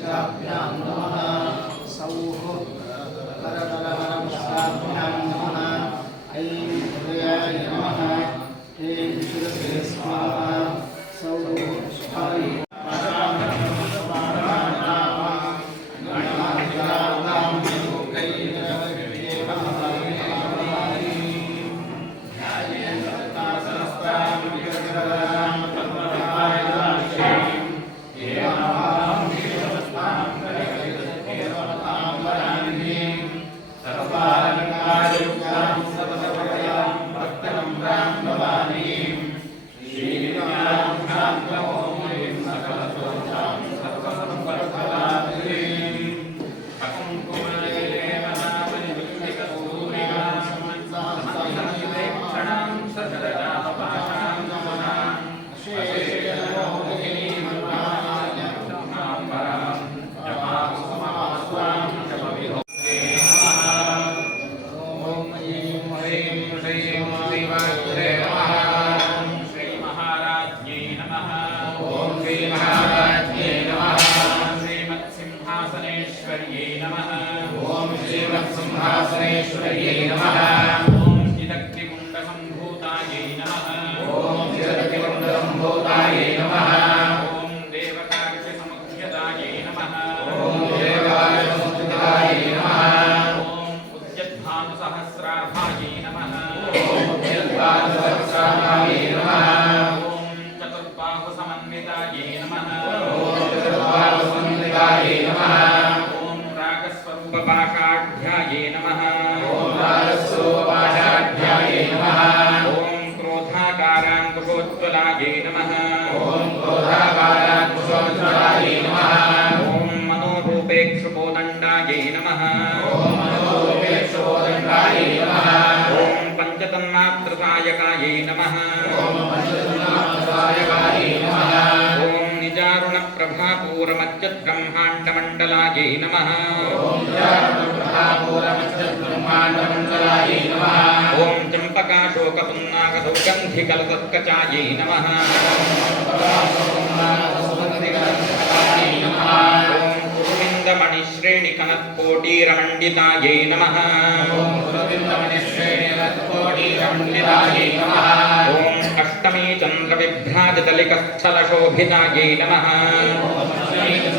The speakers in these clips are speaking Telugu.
शिखाभ्यां नमः सौः करतलकरमुष्टाभ्यां नमः ऐं हृदयाय नमः ऐं शिरसे स्वाहा सौः ब्रह्माण्डमण्डलायै नमः ॐ चम्पकाशोकपुन्नागसौगन्धिकलसत्कचायै नमः सुगन्धिकलसत्कचायै नमः ॐ कुरुविन्दमणिश्रेणिकनत्कोटीरमण्डितायै नमः ॐ गुरुविन्दमनिश्रेणिरत्कोटिरमण्डितायै नमः ॐ अष्टमी चन्द्रविभ्राजतलिकस्थलशोभितायै नमः शोभितायै नमः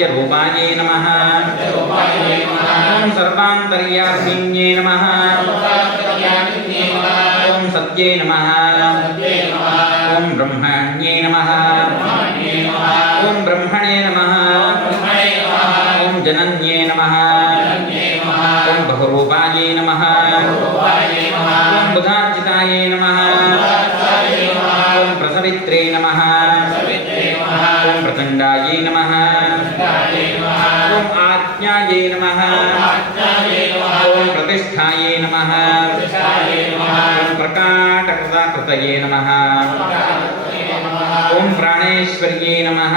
సత్యరూపాయే నమ ఓం సర్వాంతర్యామిన్యే నమ ఓం సత్యే నమ ఓం బ్రహ్మణ్యే నమ ఓం బ్రహ్మణే నమ ఓం జనన్యే నమ ఓం బహురూపాయే నమ प्रकाटकृताकृतये नमः। ॐ प्राणेश्वर्यै नमः।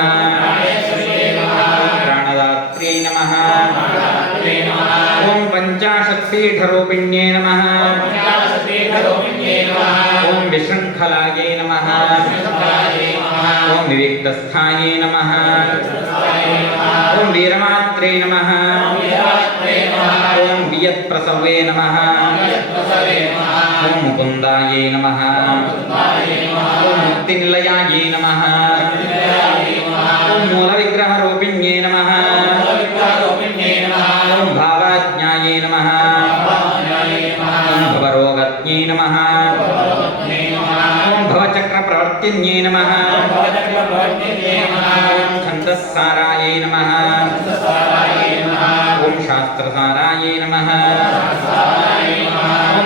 ॐ प्राणदात्र्यै नमः। ॐ पञ्चाशत्पीठरूपिण्ये नमः। ॐ विशृङ्खलायै नमः। ॐ विविक्तस्थायै नमः। ॐ वीरमात्रे नमः। ॐ वियत्प्रसवे नमः। ఓం ముకుందాయే నమ. ఓం ముక్తినిలయాయే నమ. ఓం మూల విగ్రహ రూపిణ్యే నమ. ఓం భావాజ్ఞాయే నమ. ఓం భవరోగజ్ఞే నమ. ఓం భవచక్ర ప్రవర్తిన్యే నమ. ఓం నమ. ఓం నమ ఓం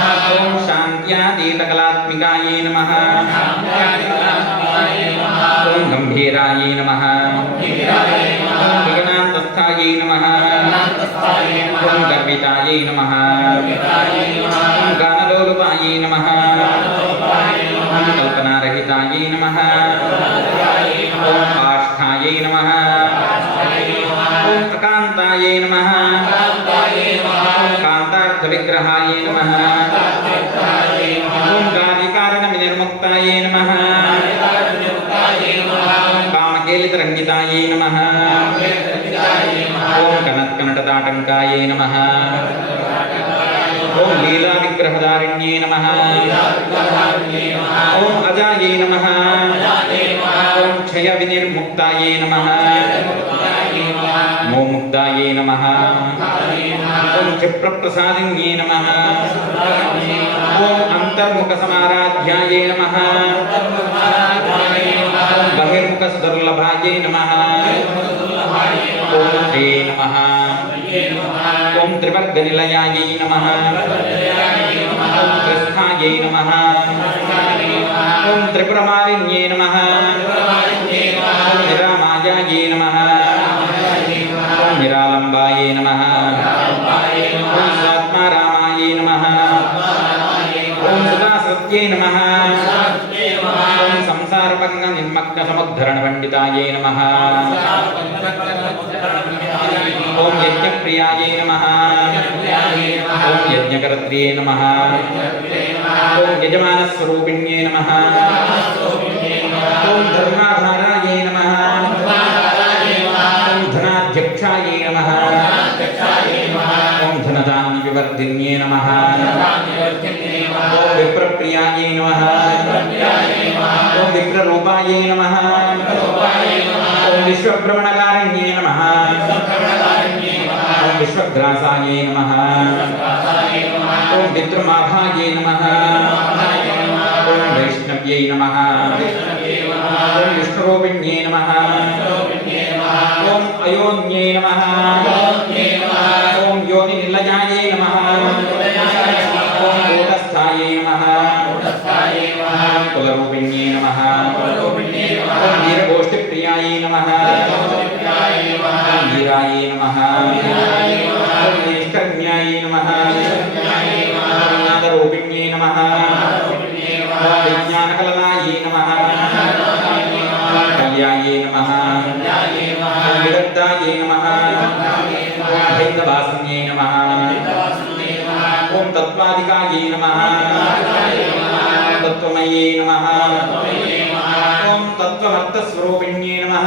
शान्त्यातीतकलात्मिकायै नमः ॐ गम्भीरायै नमः ॐ गगनान्तस्थायै नमः ॐ गर्वितायै नमः ॐ गानलोलुपायै नमः कामकेलितरङ्गितायै नमः ॐ कनत्कनटताटङ्कायै नमः ॐ लीलाविग्रहदारिण्ये नमः ॐ अजायै नमः ॐ क्षयविनिर्मुक्तायै नमः मोमुग्धायै नमः ॐ क्षिप्रप्रसादिन्ये नमः ॐ अन्तर्मुखसमाराध्यायै नमः ఓం బహిర్ముఖ దుర్లభాయ నమ ఓం శ్రీ నమ ఓం త్రివర్గనిలయాయ నమ ఓం కృష్ణాయ నమ ఓం త్రిపురమాలిన్యే నమ నిరామాయాయ నమ ఓం నిరాలంబాయ నమ ఓం స్వాత్మారామాయ నమ ఓం సుధాసత్యే నమ संसारभङ्गनिर्मग्नसमुद्धरणपण्डितायै नमः ॐ यज्ञप्रियायै नमः ॐ यज्ञकर्त्र्यै नमः ॐ यजमानस्वरूपिण्ये नमः ॐ धर्माधारायै नमः ॐ नमः ॐ विप्रप्रियायै नमः ॐ विप्ररूपायै नमः ॐ विश्वभ्रमणकारिण्ये नमः ॐ विश्वग्रासायै नमः ॐ पितृमाभायै नमः ॐ वैष्णव्यै नमः ॐ विष्णुरूपिण्ये नमः ॐ अयोन्ये नमः ॐ वीरायै नमः ॐ निष्कर्म्यायै नमः ॐ नादरूपिण्ये नमः ॐ विज्ञानकलनायै नमः ॐ कल्यायै नमः ॐ विदग्धायै नमः ॐ भैन्दवासन्यै नमः ॐ तत्त्वाधिकायै नमः ॐ तत्त्वमय्यै नमः ॐ तत्त्वमर्थस्वरूपिण्ये नमः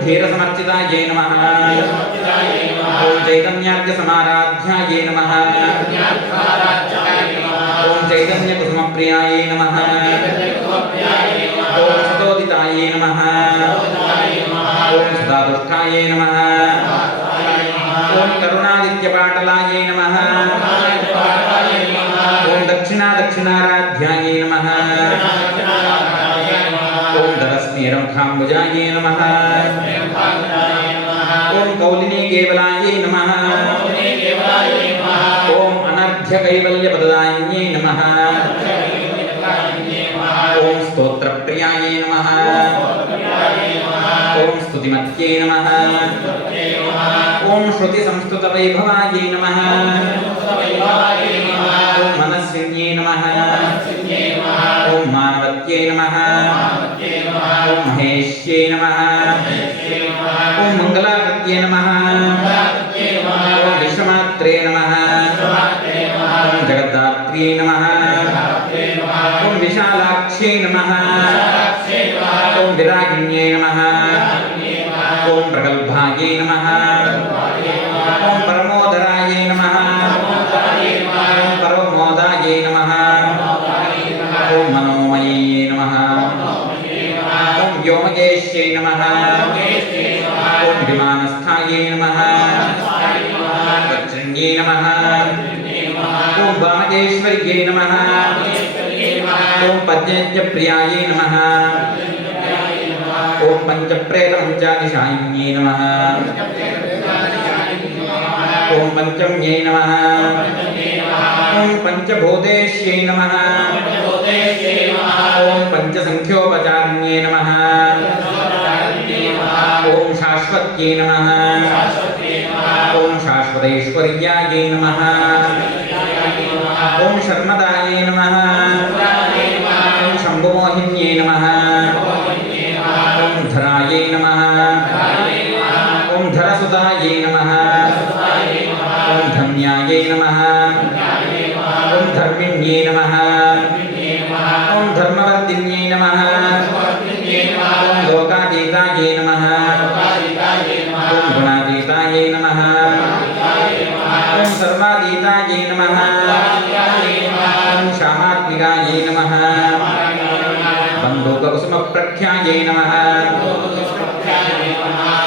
ॐ धीरसमर्चितायै नमः ॐ चैतन्यार्घ्यसमाराध्यायै नमः ॐ चैतन्यकुसुमप्रियायै नमः ॐ सतोदितायै नमः ॐ सदादुष्टायै नमः ॐ करुणादित्यपाटलायै नमः ॐ दक्षिणादक्षिणाराध्यायै नमः ॐ धरस्मेरमुखाम्बुजायै नमः ॐ कौलिनी केवलायै नमः ॐ अनर्घ्यकैवल्यपददायिन्यै नमः ॐ स्तोत्रप्रियायै नमः ॐ स्तुतिमत्यै नमः ॐ श्रुतिसंस्तुतवैभवायै नमः ॐ मनस्विन्यै नमः ॐ मानवत्यै नमः ॐ महेश्यै नमः ఓం మంగళాకృత్యే నమః. మంగళాకృత్యే నమః. విశ్వమాత్రే నమః. విశ్వమాత్రే జగద్ధాత్రే విశాలాక్షే నమ. పద్మజ్ఞప్రియాయే నమః ఓం పంచప్రేతపంచాదిశాయిన్యే నమః ఓం పంచమ్యై నమః ఓం పంచభూతేష్యై నమః ఓంకారాయ నమః ఓం పంచసంఖ్యోపచారిణ్యే నమః ఓం శాశ్వత్యై నమః ఓం శాశ్వతైశ్వర్యాయై నమః ఓం శర్మదాయై నమః ఓం శంభుమోహిన్యై నమః బంధుకకుసుమప్రఖ్యాయై నమః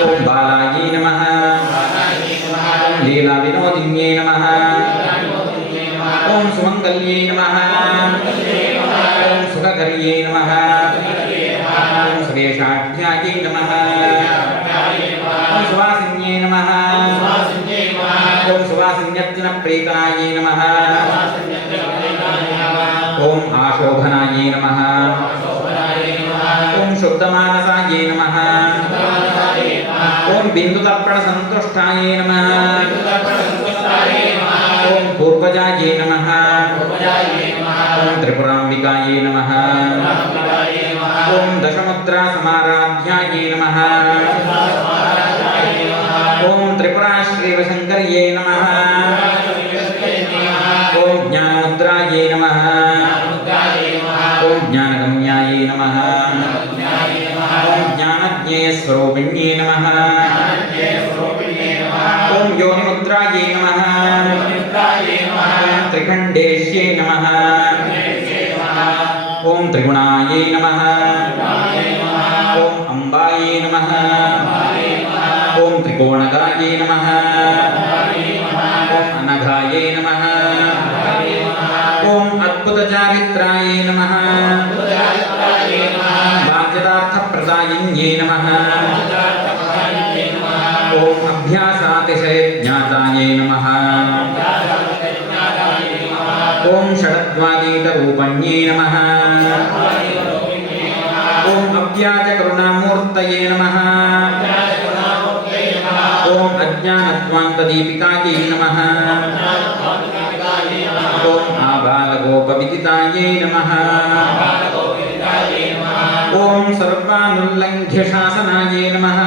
ఓం బాలాయై నమః ఓం లీలా వినోదిన్యై నమః ఓం సుమంగళ్యై నమః ఓం సుఖకర్యై నమః ఓం సురేషాఢ్యాయై నమః ఓం సువాసిన్యై నమః ఓం సువాసిన్యర్జున ప్రీతాయై నమః శుద్ధమానసాయై నమః ఓం బిందుతర్పణ సంతుష్టాయై నమః ఓం పూర్వజాయై నమః ఓం త్రిపురాంబికాయై నమః ఓం దశముద్రా సమారాధ్యాయై నమః ఓం త్రిపురా శ్రీవశంకర్యై నమః ఓం త్రిఖండేశ్యై నమః. ఓం త్రిగుణాయై నమః. ఓం అంబాయై నమః. ఓం త్రికోణగాయై నమః. ఓం అనఘాయై నమః. ఓం అద్భుతచారిత్రాయై నమః. బాధ్యతార్థప్రదాయిన్యై షడద్వాదీతరూపణ్యై నమః ఓం అవ్యాజకరుణామూర్తయే నమః ఓం అజ్ఞానధ్వాంతదీపికాయై నమః ఓం ఆబాలగోపవిదితాయై నమః ఓం సర్వానుల్లంఘ్య శాసనాయై నమః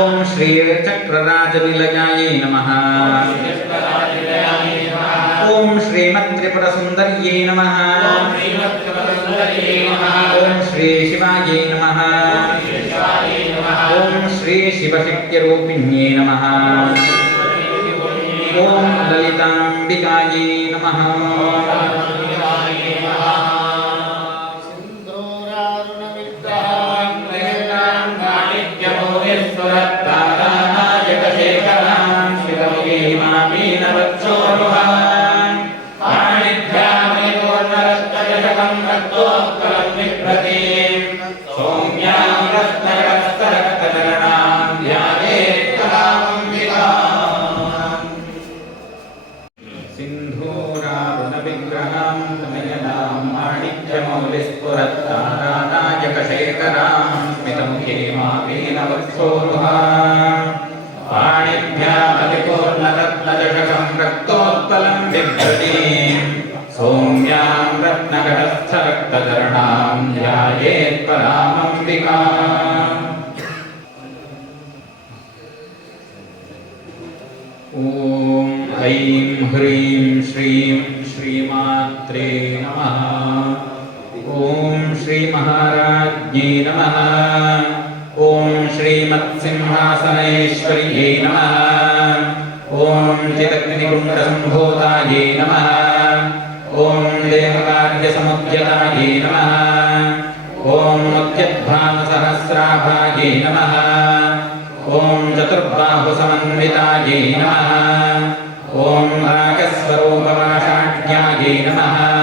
ఓం శ్రీచక్రరాజనిలయాయై నమః ఓం శ్రీమత్త్రిపురసుందర్యై నమః. ఓం శ్రీ శివాయై నమః. ఓం శ్రీ శివశక్తిరూపిణ్యై నమః. ఓం లలితాంబికాయై నమః. थरक्तं परामम्बिका ॐ ऐं ह्रीं श्रीं श्रीमात्रे नमः। ॐ श्रीमहाराज्ञे नमः। ॐ श्रीमत्सिंहासनेश्वर्यै नमः। ॐ चिदग्निकुण्डसम्भूतायै नमः। ॐ देवकार्यसमुद्यतायै नमः। ॐ मुद्यद्भानुसहस्राभायै नमः। ॐ चतुर्बाहुसमन्वितायै नमः। ॐ नमः।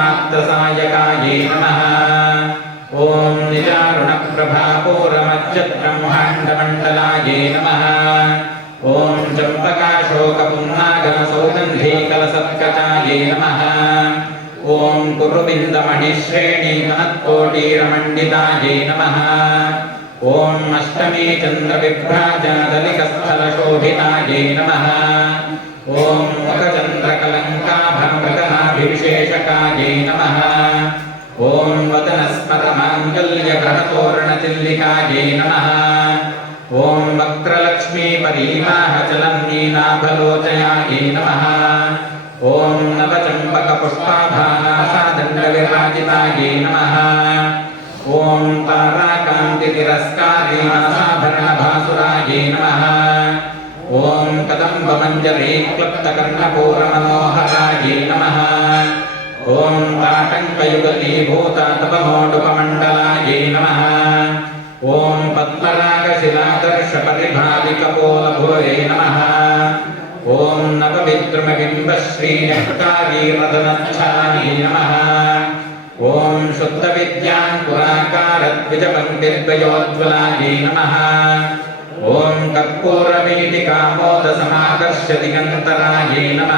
पञ्चतन्मात्रसायकायै नमः ॐ निजारुणप्रभापूरमज्जब्रह्माण्डमण्डलायै नमः ॐ चम्पकाशोकपुन्नागमसौगन्धीकलसत्कचायै नमः ॐ कुरुबिन्दमणिश्रेणीकनत्कोटीरमण्डितायै नमः ॐ अष्टमी चन्द्रविभ्राजादलिकस्थलशोभितायै नमः ॐ मुखचन्द्रकलङ्काभमृगनाभिविशेषकायै नमः ॐ वदनस्मरमाङ्गल्यग्रहतोरणचिल्लिकायै नमः ॐ वक्रलक्ष्मीपरीमाहचलन्नीनाभलोचयायै नमः ॐ नवचम्पकपुष्पाभानासादण्डविराजितायै नमः ॐ ताराकान्तितिरस्कारे मनसाभरणभासुरायै नमः ॐ कदम्बमञ्जरे क्लुप्तकर्णपूरमनोहरायै नमः ఓం తాటంకయుగీభూతాతపమోటుపమండలాయై నమ. ఓం పద్మరాగశిలాదర్శపరిభావికపోలభూయై నమ. ఓం నవవిద్రుమబింబశ్రీనక్తారీరదనచ్చాయై నమ. ఓం శుద్ధవిద్యాం పురాకారద్విజపంక్తిర్ద్వయోజ్వలాయై నమ. ఓం కర్పూరవేదికామోదసమాకర్ష దిగంతరాయై నమ.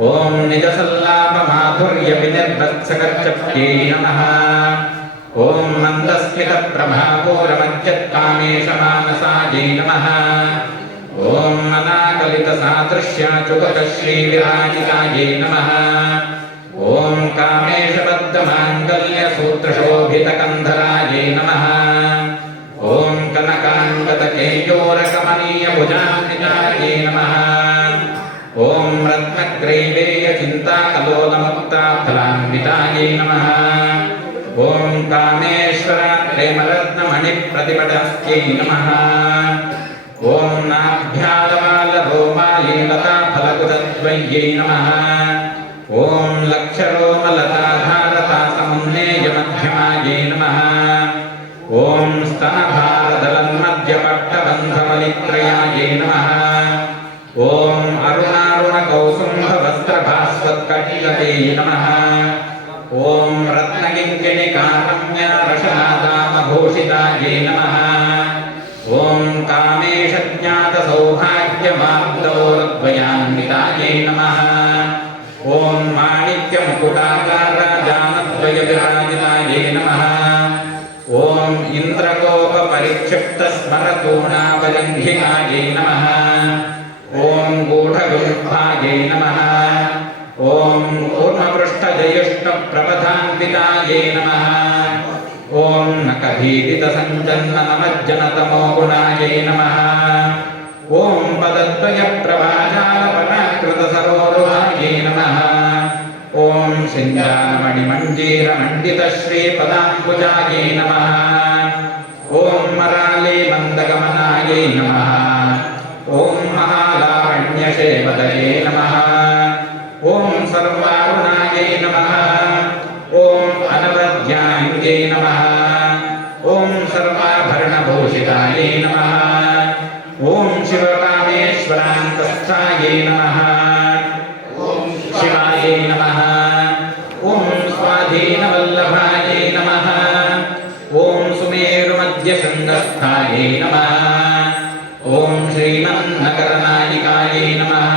ఓం నిజ సల్లాప మాధుర్య వినిర్భత్సకర్చప్యే నమః ఓం నందస్మిత ప్రభావోరమధ్యకామేశ మానసాజే నమః. ఓం అనాకలిత సాదృశ్య చుగత శ్రీ విరాజితాజే నమః. ఓం కామేశ బద్ధ మాంగల్య కంధరాజే నమః. ఓం కనకాంకత కేయోర కమనీయ నమః. ఓం రత్నగ్రైవేయ చింతాకలోలముక్తాఫలాన్వితాయే నమ. ఓం కామేశ్వర ప్రేమరత్నమణి ప్రతిపటస్యై నమ. ఓం నాభ్యాలవాల రోమాలే లతాఫలకుతద్వయ్యై నమ. ఓం లక్షరోమలతాధా अरुणारुणकौसुम्भवस्त्रभास्वत्कटिलते नमः ॐ रत्नकिङ्किणिकारम्यारशनादामभूषितायै नमः ॐ कामेशज्ञातसौभाग्यमाब्दोरद्वयान्वितायै नमः ॐ माणिक्यमुकुटाकारजानद्वयविराजितायै नमः ॐ इन्द्रगोपरिक्षिप्तस्मरतूणावलङ्घितायै नमः ॐ गूढगुम्फायै नमः ॐ कूर्मपृष्ठजयुष्णप्रबधान्वितायै नमः ॐ नखभीदितसञ्चन्ननमज्जनतमो गुणायै नमः ॐ पदद्वयप्रभाजालपराकृतसरोरुहायै नमः ॐ सिञ्जानमणिमञ्जीरमण्डितश्रीपदाम्बुजायै नमः ॐ मराले मन्दगमनायै नमः ॐ महालावण्यसेवदये सुमेरुमध्यशृङ्गस्थायै नमः ॐ श्रीमन्नगरनायिकायै नमः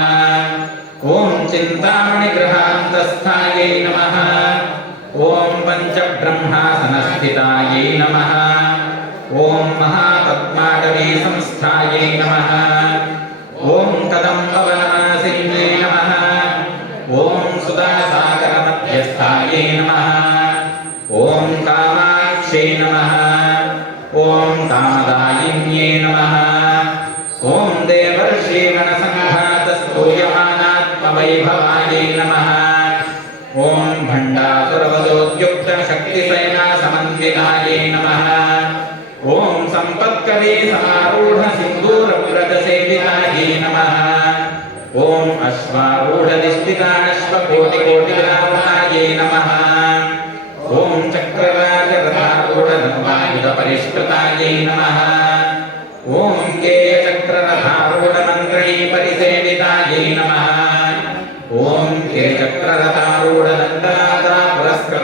ॐ चिन्तामणिगृहान्तस्थायै नमः ॐ पञ्चब्रह्मासनस्थितायै नमः ॐ महापद्माटवी संस्थायै नमः भण्डासुरवदोद्युक्तशक्तिसेनासमन्वितायै नमः ॐ सम्पत्कवी समारूढसिन्दूरव्रतसेवितायै नमः ॐ अश्वारूढदिष्टिकाश्वकोटिकोटिग्रामणायै नमः ॐ चक्रराजरथारूढधर्मायुधपरिष्कृतायै नमः ॐ केयचक्ररथारूढमन्त्रै परिसेवितायै नमः ॐ केचक्ररथारूढदण्डनादा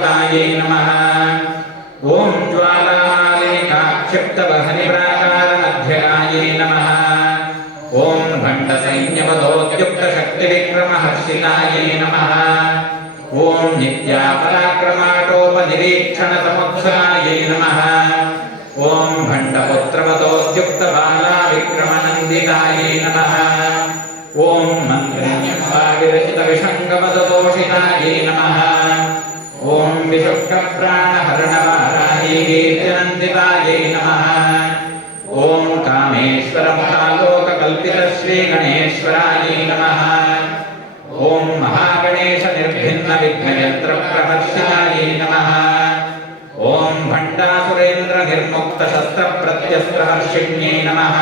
पुरस्कृतायै नमः ॐ ज्वालामालिकाक्षिप्तवहनिप्राकारमध्यगायै नमः ॐ भण्डसैन्यवदोद्युक्तशक्तिविक्रमहर्षितायै नमः ॐ नित्यापराक्रमाटोपनिरीक्षणसमुत्सरायै नमः ॐ भण्डपुत्रवदोद्युक्तबालाविक्रमनन्दितायै नमः ॐ मन्त्रिण्यम्बाविरचितविषङ्गपदतोषितायै नमः ॐ विशुष्कप्राणहरणवाराहीर्जनन्दितायै नमः ॐ कामेश्वरमुखालोककल्पितश्रीगणेश्वरायै नमः ॐ महागणेशनिर्भिन्नविघ्नयन्त्रप्रहर्षितायै नमः ॐ भण्डासुरेन्द्रनिर्मुक्तशस्त्रप्रत्यस्त्रहर्षिण्यै नमः